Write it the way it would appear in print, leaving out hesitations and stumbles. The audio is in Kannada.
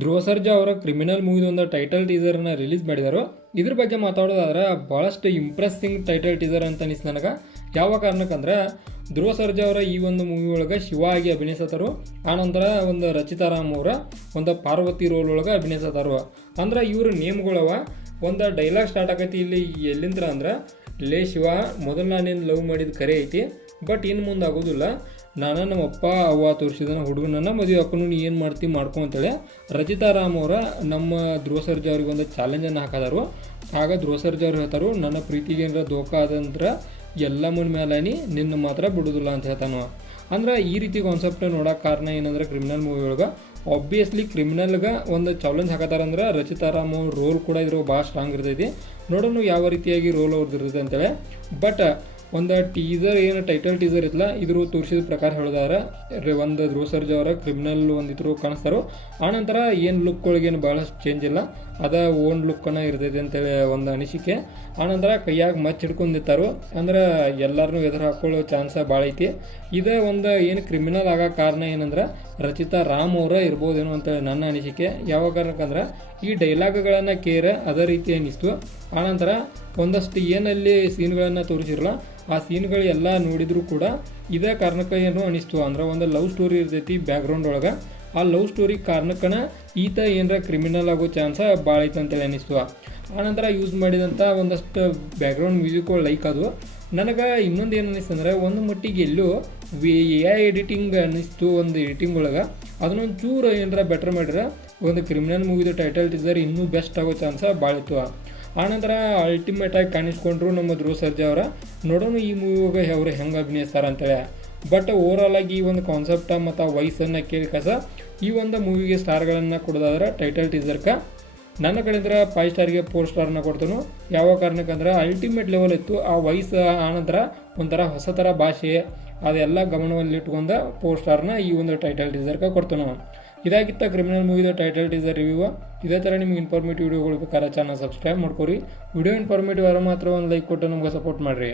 ಧ್ರುವ ಸರ್ಜಾ ಅವರ ಕ್ರಿಮಿನಲ್ ಮೂವಿದ ಒಂದು ಟೈಟಲ್ ಟೀಸರ್ನ ರಿಲೀಸ್ ಮಾಡಿದರು. ಇದ್ರ ಬಗ್ಗೆ ಮಾತಾಡೋದಾದ್ರೆ ಭಾಳಷ್ಟು ಇಂಪ್ರೆಸ್ಸಿಂಗ್ ಟೈಟಲ್ ಟೀಸರ್ ಅಂತ ಅನಿಸ್ತು ನನಗೆ. ಯಾವ ಕಾರಣಕ್ಕಂದ್ರೆ ಧ್ರುವ ಸರ್ಜಾ ಅವರ ಈ ಒಂದು ಮೂವಿ ಒಳಗೆ ಶಿವ ಆಗಿ ಅಭಿನಯಿಸತ್ತಾರು. ಆನಂತರ ಒಂದು ರಚಿತಾ ರಾಮ್ ಅವರ ಒಂದು ಪಾರ್ವತಿ ರೋಲ್ ಒಳಗೆ ಅಭಿನಯಿಸತ್ತಾರು. ಅಂದ್ರೆ ಇವ್ರ ನೇಮ್ಗಳವ ಒಂದು ಡೈಲಾಗ್ ಸ್ಟಾರ್ಟ್ ಆಗೈತಿ ಇಲ್ಲಿ ಎಲ್ಲಿಂದ್ರ ಅಂದ್ರೆ, ಲೇ ಶಿವ, ಮೊದಲು ನಾನೇನು ಲವ್ ಮಾಡಿದ ಕರೆ ಐತಿ, ಬಟ್ ಇನ್ನು ಮುಂದೆ ಆಗೋದಿಲ್ಲ. ನಾನು ನಮ್ಮ ಅಪ್ಪ ಅವ್ವ ತೋರಿಸಿದ ಹುಡುಗನನ್ನು ಮದುವೆ ಹಾಕೊಂಡು ನೀ ಏನು ಮಾಡ್ತೀವಿ ಮಾಡ್ಕೊ ಅಂತೇಳಿ ರಚಿತಾ ರಾಮ್ ಅವರ ನಮ್ಮ ಧ್ರುವ ಸರ್ಜಾ ಅವ್ರಿಗೆ ಒಂದು ಚಾಲೆಂಜನ್ನು ಹಾಕಿದರು. ಆಗ ಧ್ರುವ ಸರ್ಜಾ ಅವ್ರು ಹೇಳ್ತಾರು, ನನ್ನ ಪ್ರೀತಿಗೆ ಏನಾರ ದೋಖ ಆದಂದ್ರೆ ಎಲ್ಲ ಮುನ್ ಮೇಲಾನಿ ನಿನ್ನ ಮಾತ್ರ ಬಿಡೋದಿಲ್ಲ ಅಂತ ಹೇಳ್ತಾನು. ಅಂದ್ರೆ ಈ ರೀತಿ ಕಾನ್ಸೆಪ್ಟ್ ನೋಡೋಕೆ ಕಾರಣ ಏನಂದ್ರೆ, ಕ್ರಿಮಿನಲ್ ಮೂವಿ ಒಳಗೆ ಆಬ್ವಿಯಸ್ಲಿ ಕ್ರಿಮಿನಲ್ಗೆ ಒಂದು ಚಾಲೆಂಜ್ ಹಾಕತ್ತಾರಂದ್ರೆ ರಚಿತಾ ರಾಮ್ ಅವ್ರ ರೋಲ್ ಕೂಡ ಇದ್ರ ಭಾಳ ಸ್ಟ್ರಾಂಗ್ ಇರ್ತೈತಿ. ನೋಡೋಣ ಯಾವ ರೀತಿಯಾಗಿ ರೋಲ್ ಅವ್ರದ್ದು ಇರ್ತದೆ ಅಂತೇಳಿ. ಬಟ್ ಒಂದು ಟೀಸರ್ ಏನು ಟೈಟಲ್ ಟೀಸರ್ ಇತ್ತಲ್ಲ, ಇದ್ರ ತೋರಿಸಿದ ಪ್ರಕಾರ ಹೇಳಿದಾರೆ ಒಂದು ಧ್ರುವ ಸರ್ಜಾ ಅವರ ಕ್ರಿಮಿನಲ್ ಒಂದಿದ್ರು ಕಾಣಿಸ್ತಾರೋ. ಆನಂತರ ಏನು ಲುಕ್ಗಳಿಗೇನು ಭಾಳಷ್ಟು ಚೇಂಜ್ ಇಲ್ಲ, ಅದ ಓನ್ ಲುಕ್ಕನ್ನು ಇರ್ತೈತೆ ಅಂತೇಳಿ ಒಂದು ಅನಿಸಿಕೆ. ಆನಂತರ ಕೈಯಾಗ ಮಚ್ಚ ಹಿಡ್ಕೊಂಡಿರ್ತಾರೋ, ಅಂದ್ರೆ ಎಲ್ಲರನ್ನೂ ಎದುರು ಹಾಕೊಳ್ಳೋ ಚಾನ್ಸ ಭಾಳ ಐತಿ. ಇದೇ ಒಂದು ಏನು ಕ್ರಿಮಿನಲ್ ಆಗೋ ಕಾರಣ ಏನಂದ್ರೆ ರಚಿತಾ ರಾಮ್ ಅವರ ಇರ್ಬೋದೇನೋ ಅಂತೇಳಿ ನನ್ನ ಅನಿಸಿಕೆ. ಯಾವ ಕಾರಣಕ್ಕಂದ್ರೆ ಈ ಡೈಲಾಗ್ಗಳನ್ನು ಕೇರ ಅದೇ ರೀತಿ ಅನ್ನಿಸ್ತು. ಆನಂತರ ಒಂದಷ್ಟು ಏನಲ್ಲಿ ಸೀನ್ಗಳನ್ನು ತೋರಿಸಿರಲ್ಲ, ಆ ಸೀನ್ಗಳು ಎಲ್ಲ ನೋಡಿದ್ರು ಕೂಡ ಇದೇ ಕಾರಣಕ್ಕೆ ಏನು ಅನಿಸ್ತು ಅಂದ್ರೆ, ಒಂದು ಲವ್ ಸ್ಟೋರಿ ಇರ್ತೈತಿ ಬ್ಯಾಕ್ಗ್ರೌಂಡ್ ಒಳಗೆ. ಆ ಲವ್ ಸ್ಟೋರಿ ಕಾರಣಕ್ಕನ ಈತ ಏನರ ಕ್ರಿಮಿನಲ್ ಆಗೋ ಚಾನ್ಸ ಭಾಳ ಐತೆ ಅಂತೇಳಿ ಅನಿಸ್ತು. ಆನಂತರ ಯೂಸ್ ಮಾಡಿದಂಥ ಒಂದಷ್ಟು ಬ್ಯಾಕ್ಗ್ರೌಂಡ್ ಮ್ಯೂಸಿಕ್ಗಳು ಲೈಕ್ ಅದು. ನನಗೆ ಇನ್ನೊಂದು ಏನು ಅನ್ನಿಸ್ತು ಅಂದರೆ, ಒಂದು ಮಟ್ಟಿಗೆ ಎಲ್ಲೂ AI ಎಡಿಟಿಂಗ್ ಅನ್ನಿಸ್ತು ಒಂದು ಎಡಿಟಿಂಗ್ ಒಳಗೆ. ಅದನ್ನೊಂದು ಚೂರು ಏನರ ಬೆಟ್ರ್ ಮಾಡಿದ್ರೆ ಒಂದು ಕ್ರಿಮಿನಲ್ ಮೂವಿದು ಟೈಟಲ್ ಟೀಸರ್ ಇನ್ನೂ ಬೆಸ್ಟ್ ಆಗೋ ಚಾನ್ಸ ಭಾಳ ಇತ್ತು. ಆನಂತರ ಅಲ್ಟಿಮೇಟಾಗಿ ಕಾಣಿಸ್ಕೊಂಡ್ರು ನಮ್ಮ ಧ್ರುವ ಸರ್ಜಾ ಅವರ. ನೋಡೋಣ ಈ ಮೂವಿಗೆ ಅವರು ಹೆಂಗೆ ಅಭಿನಯಿಸ್ತಾರೆ ಅಂತೇಳಿ. ಬಟ್ ಓವರಾಲ್ ಆಗಿ ಈ ಒಂದು ಕಾನ್ಸೆಪ್ಟ ಮತ್ತು ವಯಸ್ಸನ್ನು ಕೇಳಿ ಕಸ ಈ ಒಂದು ಮೂವಿಗೆ ಸ್ಟಾರ್ಗಳನ್ನು ಕೊಡೋದಾದ್ರೆ ಟೈಟಲ್ ಟೀಸರ್ಗೆ ನನ್ನ ಕಡೆಯಿಂದ 5 ಸ್ಟಾರ್ಗೆ 4 ಸ್ಟಾರ್ನ ಕೊಡ್ತಾನು. ಯಾವ ಕಾರಣಕ್ಕಂದ್ರೆ ಅಲ್ಟಿಮೇಟ್ ಲೆವೆಲ್ ಇತ್ತು. ಆ ವಯಸ್ಸು ಆನಂತರ ಒಂಥರ ಹೊಸ ಥರ ಭಾಷೆ ಅದೆಲ್ಲ ಗಮನದಲ್ಲಿ ಇಟ್ಕೊಂಡು 4 ಸ್ಟಾರ್ನ ಈ ಒಂದು ಟೈಟಲ್ ಟೀಸರ್ಗೆ ಕೊಡ್ತಾನು. ಇದಾಗಿತ್ತ ಕ್ರಿಮಿನಲ್ ಮೂವಿದ ಟೈಟಲ್ ಟೀಸರ್ ರಿವ್ಯೂ. ಇದೇ ಥರ ನಿಮ್ಗೆ ಇನ್ಫಾರ್ಮೇಟಿವ್ ವಿಡಿಯೋಗಳು ಬೇಕಾದ್ರೆ ಚಾನಲ್ ಸಬ್ಸ್ಕ್ರೈಬ್ ಮಾಡ್ಕೊರಿ. ವಿಡಿಯೋ ಇನ್ಫಾರ್ಮೇಟಿವ್ ಯಾರು ಮಾತ್ರ ಒಂದು ಲೈಕ್ ಕೊಟ್ಟು ನಮ್ಗೆ ಸಪೋರ್ಟ್ ಮಾಡಿರಿ.